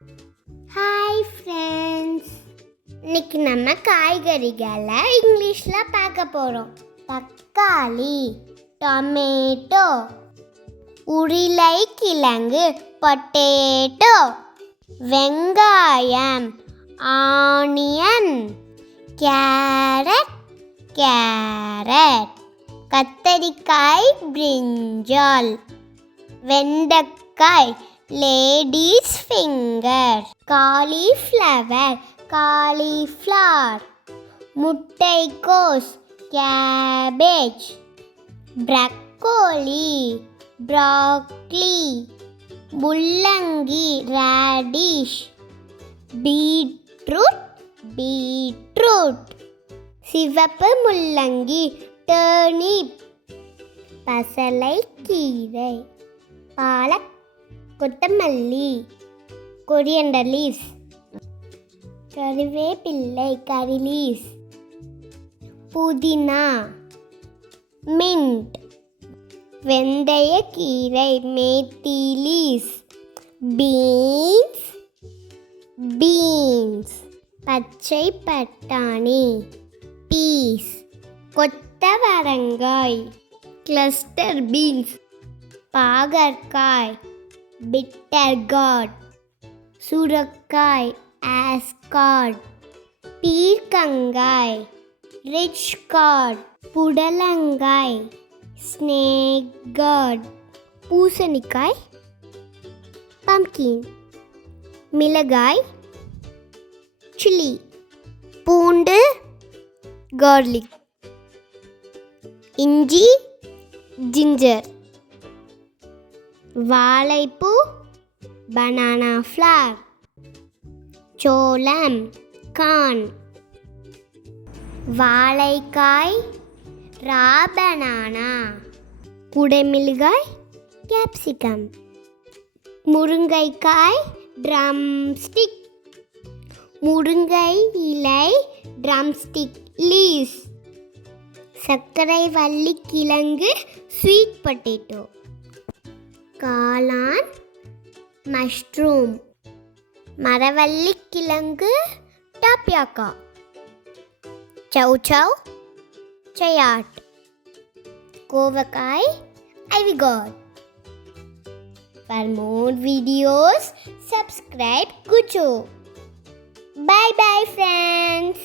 Hi friends, இன்னைக்கு நம்ம காய்கறிகளை இங்கிலீஷில் பார்க்க போகிறோம். தக்காளி, டொமேட்டோ, உருளைக்கிழங்கு, பொட்டேட்டோ, வெங்காயம், ஆனியன், கேரட், கத்தரிக்காய், பிரிஞ்சால், வெண்டைக்காய், லேடிஸ் ஃபிங்கர், காலிஃப்ளவர், முட்டைக்கோஸ், கேபேஜ், ப்ரோக்கோலி, முள்ளங்கி, ரேடிஷ், பீட்ரூட், சிவப்பு முள்ளங்கி, டர்னிப், பசலைக்கீரை, பாலக், கொத்தமல்லி, கொரியண்டர் லீவ்ஸ், கறிவேப்பிள்ளை, கறி லீவ்ஸ், புதினா, மின்ட், வெந்தயக்கீரை, மேத்தி லீவ்ஸ், பீன்ஸ், பச்சை பட்டாணி, பீஸ், கொத்தவரங்காய், கிளஸ்டர் பீன்ஸ், பாகற்காய், பிட்டர் கார்ட், சுரக்காய், ஆஸ்கார்ட், பீர்க்கங்காய், ரிச் கார்ட், புடலங்காய், ஸ்னேக் கார்ட், பூசணிக்காய், பம்கின், மிளகாய், சில்லி, பூண்டு, கார்லிக், இஞ்சி, ஜிஞ்சர், வாழைப்பூ, பனானா ஃப்ளவர், சோளம், கார்ன், வாழைக்காய், ரா பனானா, குடைமிளகாய், கேப்சிகம், முருங்கைக்காய், ட்ரம்ஸ்டிக், முருங்கை இலை, ட்ரம்ஸ்டிக் லீவ்ஸ், சர்க்கரை வள்ளி கிழங்கு, ஸ்வீட் பொட்டேட்டோ, காளான், மஷ்ரூம், மரவள்ளி கிழங்கு, டாப்பியாக்கா, சௌ, சயாட், கோவக்காய், ivy gourd. For more videos, subscribe Kuchu. Bye bye friends.